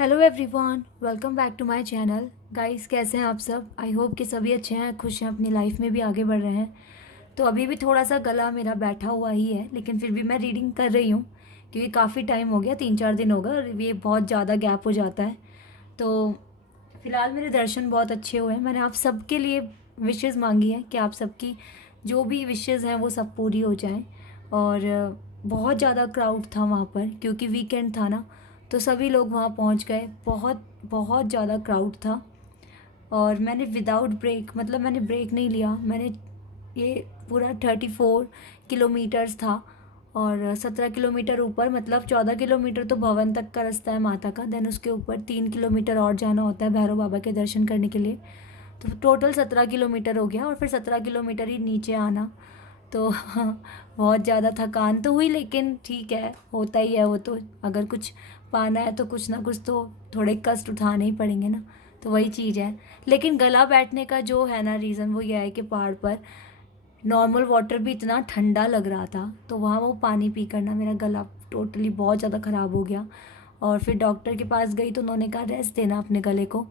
Hello everyone, welcome back to my channel. Guys, कैसे हैं आप सब? आई होप कि सभी अच्छे हैं, खुश हैं, अपनी लाइफ में भी आगे बढ़ रहे हैं। तो अभी भी थोड़ा सा गला मेरा बैठा हुआ ही है, लेकिन फिर भी मैं रीडिंग कर रही हूँ क्योंकि काफ़ी टाइम हो गया, 3-4 दिन हो गए और ये बहुत ज़्यादा गैप हो जाता है। तो फिलहाल मेरे दर्शन बहुत अच्छे हुए हैं। मैंने आप सबके लिए विशेज़ मांगी है कि आप सबकी जो भी विशेज़ हैं वो सब पूरी हो जाएं। और बहुत ज़्यादा क्राउड था वहाँ पर क्योंकि वीकेंड था ना, तो सभी लोग वहाँ पहुँच गए। बहुत बहुत ज़्यादा क्राउड था। और मैंने विदाउट ब्रेक, मतलब मैंने ब्रेक नहीं लिया। मैंने ये पूरा 34 किलोमीटर्स था और 17 किलोमीटर ऊपर, मतलब 14 किलोमीटर तो भवन तक का रास्ता है माता का। देन उसके ऊपर 3 किलोमीटर और जाना होता है भैरव बाबा के दर्शन करने के लिए। तो टोटल 17 किलोमीटर हो गया और फिर 17 किलोमीटर ही नीचे आना। तो बहुत ज़्यादा थकान तो हुई, लेकिन ठीक है, होता ही है वो तो। अगर कुछ पाना है तो कुछ ना कुछ तो थोड़े कष्ट उठाने ही पड़ेंगे ना। तो वही चीज़ है। लेकिन गला बैठने का जो है ना रीज़न, वो ये है कि पहाड़ पर नॉर्मल वाटर भी इतना ठंडा लग रहा था, तो वहाँ वो पानी पी कर ना मेरा गला टोटली बहुत ज़्यादा ख़राब हो गया। और फिर डॉक्टर के पास गई तो उन्होंने कहा रेस्ट देना अपने गले को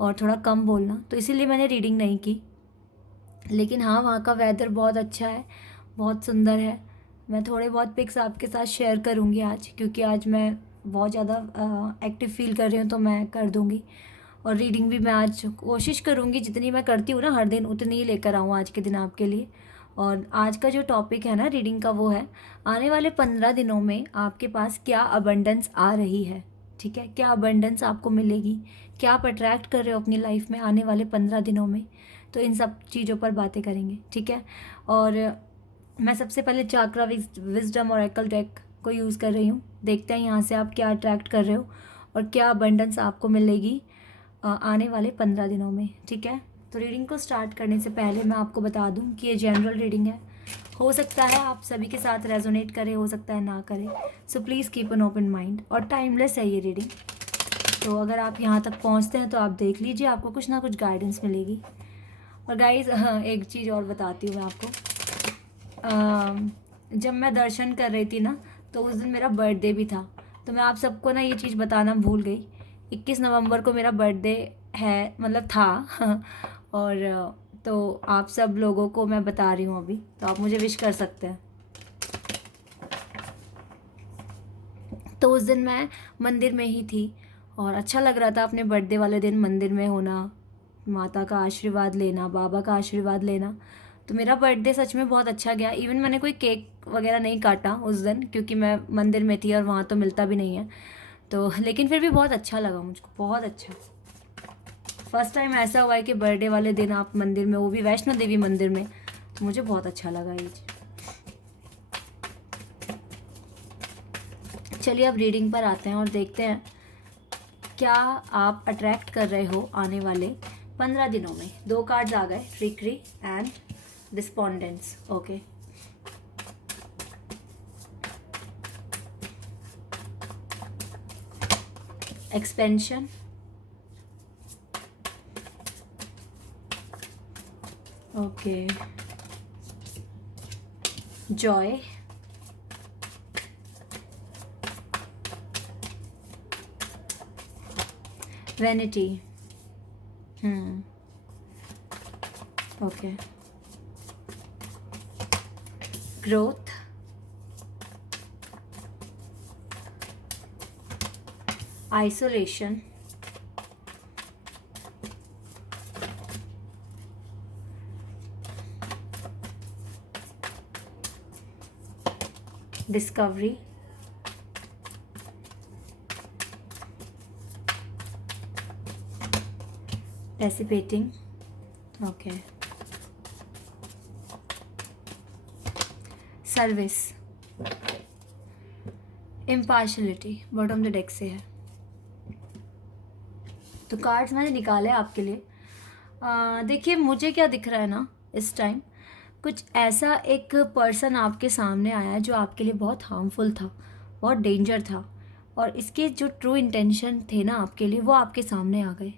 और थोड़ा कम बोलना, तो इसीलिए मैंने रीडिंग नहीं की। लेकिन हाँ, वहाँ का वेदर बहुत अच्छा है, बहुत सुंदर है। मैं थोड़े बहुत पिक्स आपके साथ शेयर करूँगी आज, क्योंकि आज मैं बहुत ज़्यादा एक्टिव फील कर रही हूँ, तो मैं कर दूँगी। और रीडिंग भी मैं आज कोशिश करूँगी, जितनी मैं करती हूँ ना हर दिन, उतनी ही लेकर आऊँ आज के दिन आपके लिए। और आज का जो टॉपिक है ना रीडिंग का, वो है आने वाले 15 दिनों में आपके पास क्या अबंडेंस आ रही है। ठीक है, क्या अबंडेंस आपको मिलेगी, क्या आप अट्रैक्ट कर रहे हो अपनी लाइफ में आने वाले 15 दिनों में। तो इन सब चीज़ों पर बातें करेंगे, ठीक है। और मैं सबसे पहले चाक्रा विजडम ऑरेकल डेक को यूज़ कर रही हूँ। देखते हैं यहाँ से आप क्या अट्रैक्ट कर रहे हो और क्या अबंडेंस आपको मिलेगी आने वाले 15 दिनों में, ठीक है। तो रीडिंग को स्टार्ट करने से पहले मैं आपको बता दूं कि ये जनरल रीडिंग है। हो सकता है आप सभी के साथ रेजोनेट करे, हो सकता है ना करे। So please keep an open mind. और टाइमलेस है ये रीडिंग, तो अगर आप यहाँ तक पहुँचते हैं तो आप देख लीजिए, आपको कुछ ना कुछ गाइडेंस मिलेगी। और गाइज, हाँ, एक चीज़ और बताती हूँ मैं आपको। जब मैं दर्शन कर रही थी ना, तो उस दिन मेरा बर्थडे भी था। तो मैं आप सबको ना ये चीज़ बताना भूल गई। 21 नवंबर को मेरा बर्थडे है, मतलब था। और तो आप सब लोगों को मैं बता रही हूँ अभी, तो आप मुझे विश कर सकते हैं। तो उस दिन मैं मंदिर में ही थी और अच्छा लग रहा था अपने बर्थडे वाले दिन मंदिर में होना, माता का आशीर्वाद लेना, बाबा का आशीर्वाद लेना। तो मेरा बर्थडे सच में बहुत अच्छा गया। इवन मैंने कोई केक वगैरह नहीं काटा उस दिन, क्योंकि मैं मंदिर में थी और वहाँ तो मिलता भी नहीं है। तो लेकिन फिर भी बहुत अच्छा लगा मुझको, बहुत अच्छा। फर्स्ट टाइम ऐसा हुआ है कि बर्थडे वाले दिन आप मंदिर में, वो भी वैष्णो देवी मंदिर में, तो मुझे बहुत अच्छा लगा ये चीज़। चलिए अब रीडिंग पर आते हैं और देखते हैं क्या आप अट्रैक्ट कर रहे हो आने वाले 15 दिनों में। 2 कार्ड्स आ गए, trickery and despondence. Okay, expansion, okay, Joy, vanity, okay, growth, isolation, discovery, dissipating, okay, service, impartiality bottom the deck से है। तो कार्ड्स मैंने निकाले आपके लिए। देखिए, मुझे क्या दिख रहा है ना इस टाइम, कुछ ऐसा एक पर्सन आपके सामने आया है जो आपके लिए बहुत हार्मफुल था, बहुत डेंजर था। और इसके जो ट्रू इंटेंशन थे ना आपके लिए, वो आपके सामने आ गए,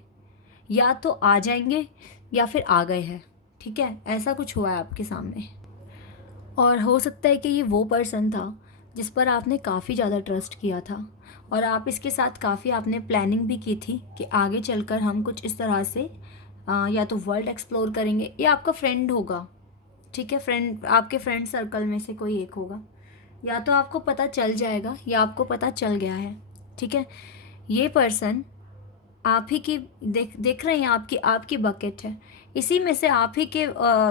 या तो आ जाएंगे या फिर आ गए हैं, ठीक है। ऐसा कुछ हुआ है आपके सामने। और हो सकता है कि ये वो पर्सन था जिस पर आपने काफ़ी ज़्यादा ट्रस्ट किया था, और आप इसके साथ काफ़ी आपने प्लानिंग भी की थी कि आगे चलकर हम कुछ इस तरह से या तो वर्ल्ड एक्सप्लोर करेंगे, या आपका फ्रेंड होगा, ठीक है, फ्रेंड, आपके फ्रेंड सर्कल में से कोई एक होगा, या तो आपको पता चल जाएगा या आपको पता चल गया है, ठीक है। ये पर्सन आप ही की देख रहे हैं, आपकी आपकी बकेट है, इसी में से आप ही के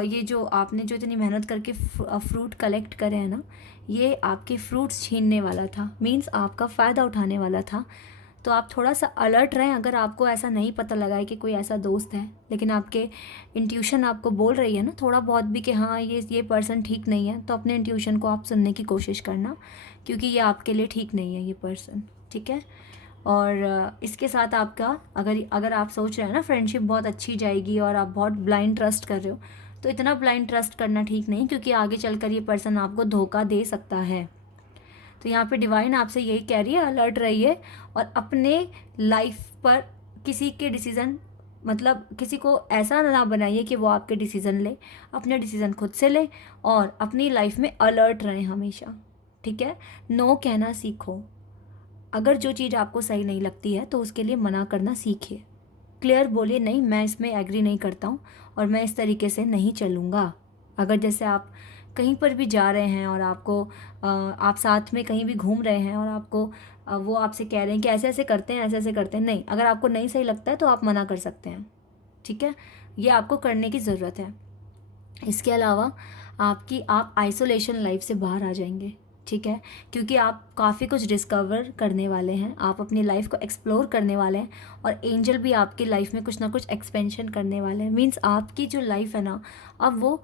ये जो आपने जो इतनी मेहनत करके फ्रूट कलेक्ट करे हैं ना, ये आपके फ्रूट्स छीनने वाला था, मीन्स आपका फ़ायदा उठाने वाला था। तो आप थोड़ा सा अलर्ट रहें। अगर आपको ऐसा नहीं पता लगा है कि कोई ऐसा दोस्त है, लेकिन आपके इंट्यूशन आपको बोल रही है ना थोड़ा बहुत भी कि हाँ ये पर्सन ठीक नहीं है, तो अपने इंट्यूशन को आप सुनने की कोशिश करना, क्योंकि ये आपके लिए ठीक नहीं है ये पर्सन, ठीक है। और इसके साथ आपका अगर अगर आप सोच रहे हैं ना फ्रेंडशिप बहुत अच्छी जाएगी और आप बहुत ब्लाइंड ट्रस्ट कर रहे हो, तो इतना ब्लाइंड ट्रस्ट करना ठीक नहीं, क्योंकि आगे चलकर ये पर्सन आपको धोखा दे सकता है। तो यहाँ पे डिवाइन आपसे यही कह रही है, अलर्ट रहिए और अपने लाइफ पर किसी के डिसीज़न, मतलब किसी को ऐसा ना बनाइए कि वो आपके डिसीज़न ले, अपने डिसीज़न खुद से ले और अपनी लाइफ में अलर्ट रहें हमेशा, ठीक है। नो कहना सीखो। अगर जो चीज़ आपको सही नहीं लगती है तो उसके लिए मना करना सीखिए। क्लियर बोलिए, नहीं मैं इसमें एग्री नहीं करता हूँ और मैं इस तरीके से नहीं चलूँगा। अगर जैसे आप कहीं पर भी जा रहे हैं और आपको आप साथ में कहीं भी घूम रहे हैं और आपको वो आपसे कह रहे हैं कि ऐसे ऐसे करते हैं, ऐसे ऐसे करते हैं, नहीं, अगर आपको नहीं सही लगता है तो आप मना कर सकते हैं, ठीक है। ये आपको करने की ज़रूरत है। इसके अलावा आप आइसोलेशन लाइफ से बाहर आ जाएंगे, ठीक है, क्योंकि आप काफ़ी कुछ डिस्कवर करने वाले हैं, आप अपनी लाइफ को एक्सप्लोर करने वाले हैं और एंजल भी आपकी लाइफ में कुछ ना कुछ एक्सपेंशन करने वाले हैं। मीन्स आपकी जो लाइफ है ना, अब वो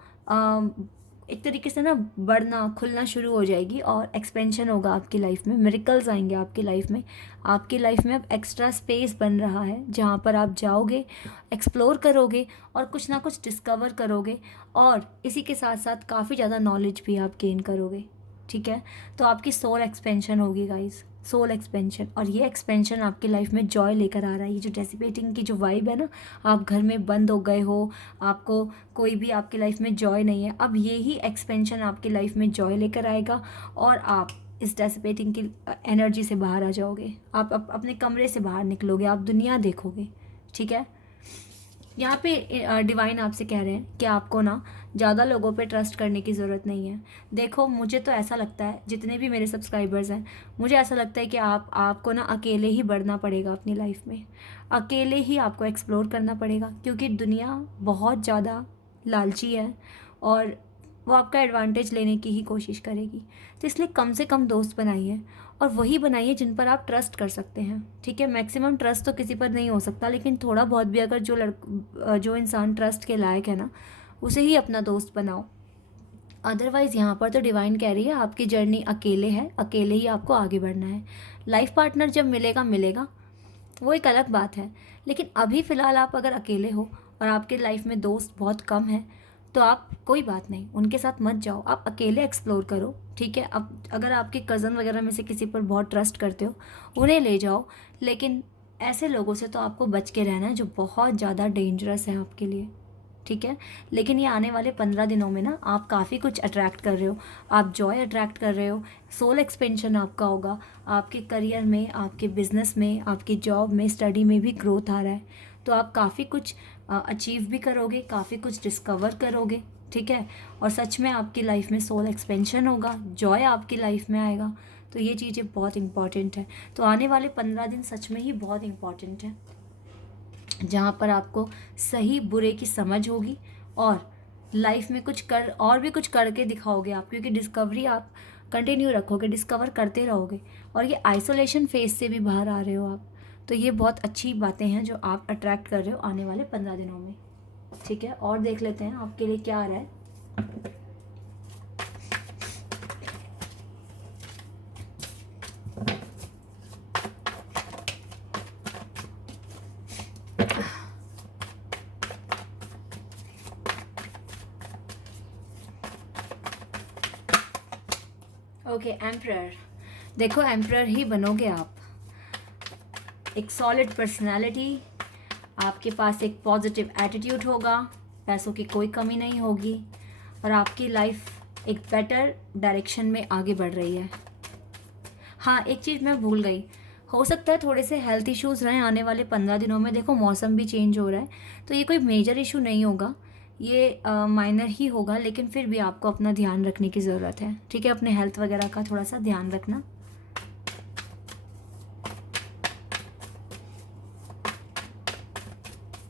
एक तरीके से ना बढ़ना खुलना शुरू हो जाएगी और एक्सपेंशन होगा आपकी लाइफ में, मिरेकल्स आएंगे आपकी लाइफ में। आपकी लाइफ में अब एक्स्ट्रा स्पेस बन रहा है जहाँ पर आप जाओगे, एक्सप्लोर करोगे और कुछ ना कुछ डिस्कवर करोगे और इसी के साथ साथ काफ़ी ज़्यादा नॉलेज भी आप गेन करोगे, ठीक है। तो आपकी सोल एक्सपेंशन होगी गाइस, सोल एक्सपेंशन, और ये एक्सपेंशन आपकी लाइफ में जॉय लेकर आ रहा है। ये जो डेसिपेटिंग की जो वाइब है ना, आप घर में बंद हो गए हो, आपको कोई भी आपकी लाइफ में जॉय नहीं है, अब ये ही एक्सपेंशन आपकी लाइफ में जॉय लेकर आएगा और आप इस डेसिपेटिंग की एनर्जी से बाहर आ जाओगे। आप अपने कमरे से बाहर निकलोगे, आप दुनिया देखोगे, ठीक है। यहाँ पे डिवाइन आपसे कह रहे हैं कि आपको ना ज़्यादा लोगों पे ट्रस्ट करने की ज़रूरत नहीं है। देखो, मुझे तो ऐसा लगता है, जितने भी मेरे सब्सक्राइबर्स हैं, मुझे ऐसा लगता है कि आपको ना अकेले ही बढ़ना पड़ेगा अपनी लाइफ में, अकेले ही आपको एक्सप्लोर करना पड़ेगा, क्योंकि दुनिया बहुत ज़्यादा लालची है और वो आपका एडवांटेज लेने की ही कोशिश करेगी। तो इसलिए कम से कम दोस्त बनाइए और वही बनाइए जिन पर आप ट्रस्ट कर सकते हैं, ठीक है। मैक्सिमम ट्रस्ट तो किसी पर नहीं हो सकता, लेकिन थोड़ा बहुत भी अगर जो इंसान ट्रस्ट के लायक है ना, उसे ही अपना दोस्त बनाओ। अदरवाइज़ यहाँ पर तो डिवाइन कह रही है आपकी जर्नी अकेले है, अकेले ही आपको आगे बढ़ना है। लाइफ पार्टनर जब मिलेगा मिलेगा, वो एक अलग बात है, लेकिन अभी फ़िलहाल आप अगर अकेले हो और आपके लाइफ में दोस्त बहुत कम है, तो आप कोई बात नहीं, उनके साथ मत जाओ, आप अकेले एक्सप्लोर करो, ठीक है। अब अगर आपके कज़न वगैरह में से किसी पर बहुत ट्रस्ट करते हो, उन्हें ले जाओ, लेकिन ऐसे लोगों से तो आपको बच के रहना है जो बहुत ज़्यादा डेंजरस है आपके लिए, ठीक है। लेकिन ये आने वाले 15 दिनों में ना आप काफ़ी कुछ अट्रैक्ट कर रहे हो, आप जॉय अट्रैक्ट कर रहे हो, सोल एक्सपेंशन आपका होगा, आपके करियर में, आपके बिजनेस में, आपकी जॉब में, स्टडी में भी ग्रोथ आ रहा है, तो आप काफ़ी कुछ अचीव भी करोगे, काफ़ी कुछ डिस्कवर करोगे, ठीक है। और सच में आपकी लाइफ में सोल एक्सपेंशन होगा, जॉय आपकी लाइफ में आएगा। तो ये चीज़ें बहुत इंपॉर्टेंट है। तो आने वाले 15 दिन सच में ही बहुत इंपॉर्टेंट है, जहाँ पर आपको सही बुरे की समझ होगी और लाइफ में कुछ कर और भी कुछ करके दिखाओगे आप, क्योंकि डिस्कवरी आप कंटिन्यू रखोगे, डिस्कवर करते रहोगे और ये आइसोलेशन फेज से भी बाहर आ रहे हो आप। तो ये बहुत अच्छी बातें हैं जो आप अट्रैक्ट कर रहे हो आने वाले 15 दिनों में, ठीक है। और देख लेते हैं आपके लिए क्या आ रहा है। Okay, emperor. देखो, एम्परर ही बनोगे आप। एक सॉलिड पर्सनालिटी, आपके पास एक पॉजिटिव एटीट्यूड होगा, पैसों की कोई कमी नहीं होगी और आपकी लाइफ एक बेटर डायरेक्शन में आगे बढ़ रही है। हाँ, एक चीज़ मैं भूल गई, हो सकता है थोड़े से हेल्थ इश्यूज़ रहें आने वाले 15 दिनों में। देखो मौसम भी चेंज हो रहा है, तो ये कोई मेजर इशू नहीं होगा, ये माइनर ही होगा, लेकिन फिर भी आपको अपना ध्यान रखने की ज़रूरत है। ठीक है, अपने हेल्थ वगैरह का थोड़ा सा ध्यान रखना।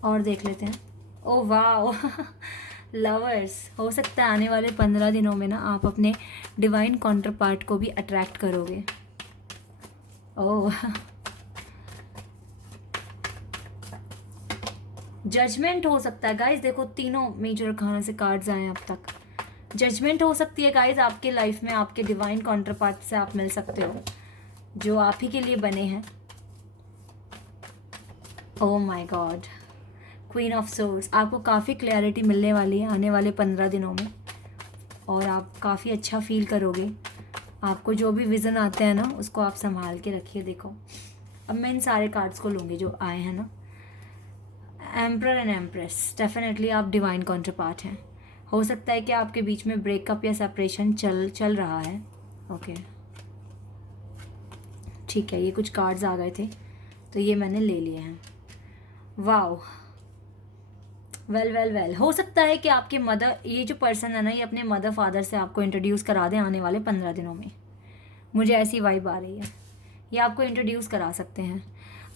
और देख लेते हैं। ओ वाह लवर्स, हो सकता है आने वाले 15 दिनों में ना आप अपने डिवाइन काउंटर पार्ट को भी अट्रैक्ट करोगे। ओह जजमेंट हो सकता है गाइज, देखो तीनों मेजर खाने से कार्ड्स आए हैं अब तक। जजमेंट हो सकती है गाइज आपके लाइफ में, आपके डिवाइन काउंटर पार्ट से आप मिल सकते हो जो आप ही के लिए बने हैं। Oh my God, queen of source, आपको काफ़ी क्लैरिटी मिलने वाली है आने वाले 15 दिनों में, और आप काफ़ी अच्छा फील करोगे। आपको जो भी विज़न आते हैं ना उसको आप संभाल के रखिए। देखो अब मैं इन सारे कार्ड्स को लूँगी जो आए हैं ना। एम्परर एंड एम्प्रेस, डेफिनेटली आप डिवाइन काउंटर पार्ट हैं। हो सकता है कि आपके बीच में ब्रेकअप या सेपरेशन चल रहा है। ओके ठीक है, ये कुछ कार्ड्स आ गए थे तो ये मैंने ले लिए हैं। वाओ, वेल, हो सकता है कि आपके मदर, ये जो पर्सन है ना, ये अपने मदर फादर से आपको इंट्रोड्यूस करा दें आने वाले 15 दिनों में। मुझे ऐसी वाइब आ रही है, ये आपको इंट्रोड्यूस करा सकते हैं।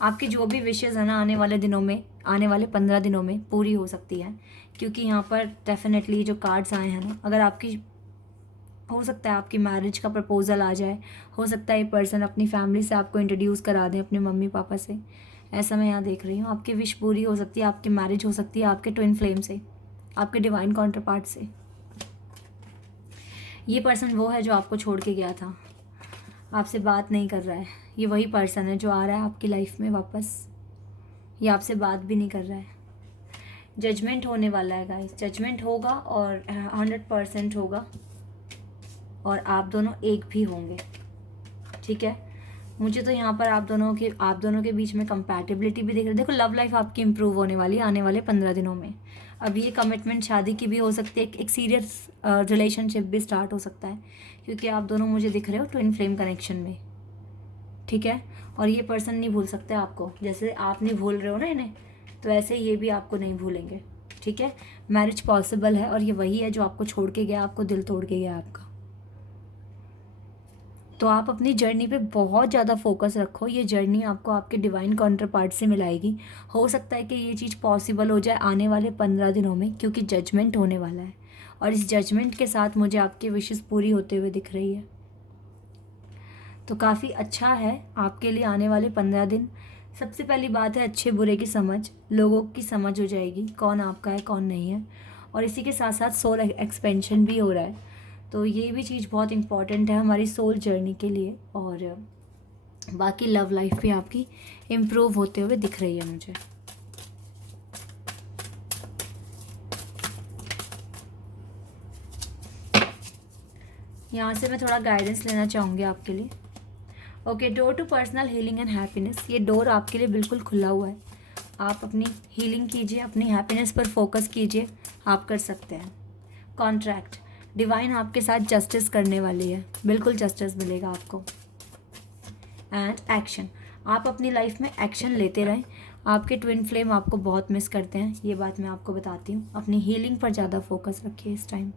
आपकी जो भी विशेज़ है ना आने वाले दिनों में, आने वाले 15 दिनों में पूरी हो सकती है, क्योंकि यहाँ पर डेफिनेटली जो कार्ड्स आए हैं ना, अगर आपकी, हो सकता है आपकी मैरिज का प्रपोजल आ जाए, हो सकता है ये पर्सन अपनी फैमिली से आपको इंट्रोड्यूस करा दें, अपने मम्मी पापा से। ऐसा मैं यहाँ देख रही हूँ, आपकी विश पूरी हो सकती है, आपकी मैरिज हो सकती है आपके ट्विन फ्लेम से, आपके डिवाइन काउंटर पार्ट से। ये पर्सन वो है जो आपको छोड़ के गया था, आपसे बात नहीं कर रहा है। ये वही पर्सन है जो आ रहा है आपकी लाइफ में वापस, ये आपसे बात भी नहीं कर रहा है। जजमेंट होने वाला है गाइस, जजमेंट होगा और 100% होगा, और आप दोनों एक भी होंगे। ठीक है, मुझे तो यहाँ पर आप दोनों के बीच में कंपैटिबिलिटी भी दिख रही है। देखो लव लाइफ आपकी इंप्रूव होने वाली है आने वाले 15 दिनों में। अब ये कमिटमेंट शादी की भी हो सकती है, एक सीरियस रिलेशनशिप भी स्टार्ट हो सकता है, क्योंकि आप दोनों मुझे दिख रहे हो ट्विन फ्लेम कनेक्शन में। ठीक है, और ये पर्सन नहीं भूल सकते आपको, जैसे आप नहीं भूल रहे हो ना इन्हें, तो ऐसे ये भी आपको नहीं भूलेंगे। ठीक है, मैरिज पॉसिबल है, और ये वही है जो आपको छोड़ के गया, आपको दिल तोड़ के गया आपका। तो आप अपनी जर्नी पे बहुत ज़्यादा फोकस रखो, ये जर्नी आपको आपके डिवाइन काउंटर पार्ट से मिलाएगी। हो सकता है कि ये चीज़ पॉसिबल हो जाए आने वाले 15 दिनों में, क्योंकि जजमेंट होने वाला है, और इस जजमेंट के साथ मुझे आपकी विशेस पूरी होते हुए दिख रही है। तो काफ़ी अच्छा है आपके लिए आने वाले 15 दिन। सबसे पहली बात है अच्छे बुरे की समझ, लोगों की समझ हो जाएगी, कौन आपका है कौन नहीं है, और इसी के साथ साथ सोल एक्सपेंशन भी हो रहा है, तो ये भी चीज़ बहुत इंपॉर्टेंट है हमारी सोल जर्नी के लिए। और बाकी लव लाइफ भी आपकी इम्प्रूव होते हुए दिख रही है मुझे। यहाँ से मैं थोड़ा गाइडेंस लेना चाहूँगी आपके लिए। Okay, door to personal healing and happiness, ये डोर आपके लिए बिल्कुल खुला हुआ है। आप अपनी हीलिंग कीजिए, अपनी हैप्पीनेस पर फोकस कीजिए, आप कर सकते हैं। कॉन्ट्रैक्ट, डिवाइन आपके साथ जस्टिस करने वाली है, बिल्कुल जस्टिस मिलेगा आपको। एंड एक्शन, आप अपनी लाइफ में एक्शन लेते रहें। आपके ट्विन फ्लेम आपको बहुत मिस करते हैं, ये बात मैं आपको बताती हूँ। अपनी हीलिंग पर ज़्यादा फोकस रखिए इस टाइम।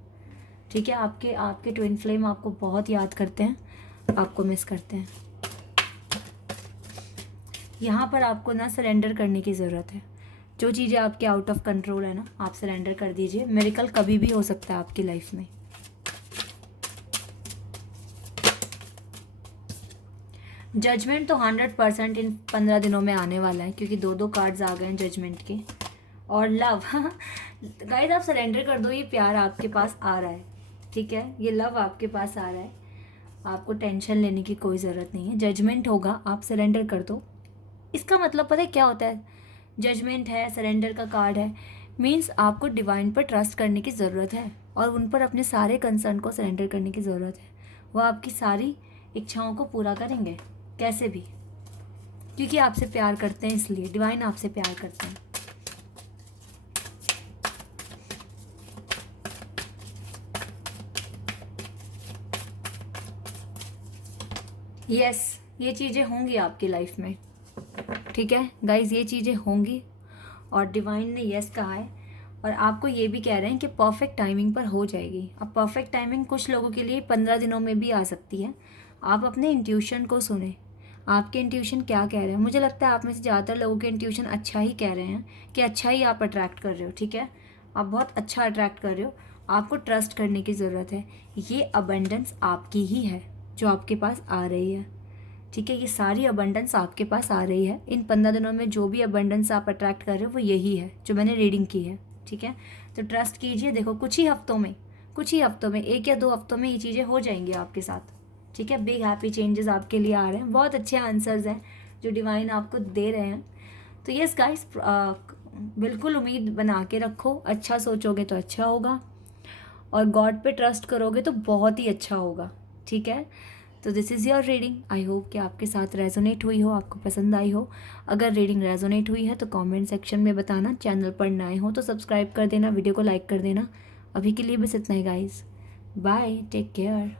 ठीक है, आपके ट्विन फ्लेम आपको बहुत याद करते हैं, आपको मिस करते हैं। यहाँ पर आपको ना सरेंडर करने की ज़रूरत है। जो चीज़ें आपके आउट ऑफ कंट्रोल है ना, आप सरेंडर कर दीजिए। मिरेकल कभी भी हो सकता है आपकी लाइफ में। जजमेंट तो 100% इन 15 दिनों में आने वाला है, क्योंकि दो कार्ड्स आ गए हैं जजमेंट के। और लव गाइस आप सरेंडर कर दो, ये प्यार आपके पास आ रहा है। ठीक है, ये लव आपके पास आ रहा है, आपको टेंशन लेने की कोई ज़रूरत नहीं है। जजमेंट होगा, आप सरेंडर कर दो। इसका मतलब पता है क्या होता है? जजमेंट है, सरेंडर का कार्ड है, मीन्स आपको डिवाइन पर ट्रस्ट करने की ज़रूरत है, और उन पर अपने सारे कंसर्न को सरेंडर करने की ज़रूरत है। वो आपकी सारी इच्छाओं को पूरा करेंगे कैसे भी, क्योंकि आपसे प्यार करते हैं, इसलिए डिवाइन आपसे प्यार करते हैं। यस, ये चीज़ें होंगी आपकी लाइफ में, ठीक है गाइज, ये चीज़ें होंगी और डिवाइन ने यस कहा है। और आपको ये भी कह रहे हैं कि परफेक्ट टाइमिंग पर हो जाएगी। अब परफेक्ट टाइमिंग कुछ लोगों के लिए 15 दिनों में भी आ सकती है। आप अपने इंट्यूशन को सुने, आपके इंट्यूशन क्या कह रहे हैं। मुझे लगता है आप में से ज़्यादातर लोगों के इंट्यूशन अच्छा ही कह रहे हैं कि अच्छा ही आप अट्रैक्ट कर रहे हो, ठीक है, आप बहुत अच्छा अट्रैक्ट कर रहे हो। आपको ट्रस्ट करने की ज़रूरत है। ये अबंडेंस आपकी ही है जो आपके पास आ रही है, ठीक है, ये सारी अबंडेंस आपके पास आ रही है। इन 15 दिनों में जो भी अबंडेंस आप अट्रैक्ट कर रहे हो वो यही है जो मैंने रीडिंग की है, ठीक है। तो ट्रस्ट कीजिए, देखो कुछ ही हफ्तों में 1 या 2 हफ्तों में ये चीज़ें हो जाएंगी आपके साथ, ठीक है। बिग हैप्पी चेंजेस आपके लिए आ रहे हैं। बहुत अच्छे आंसर्स हैं जो डिवाइन आपको दे रहे हैं। तो यस गाइस, बिल्कुल उम्मीद बना के रखो, अच्छा सोचोगे तो अच्छा होगा और गॉड पे ट्रस्ट करोगे तो बहुत ही अच्छा होगा, ठीक है। तो this is your reading. I hope कि आपके साथ रेजोनेट हुई हो, आपको पसंद आई हो। अगर रीडिंग रेजोनेट हुई है तो कमेंट सेक्शन में बताना। चैनल पर नए हो तो सब्सक्राइब कर देना, वीडियो को लाइक कर देना। अभी के लिए बस इतना ही गाइस, बाय, टेक केयर।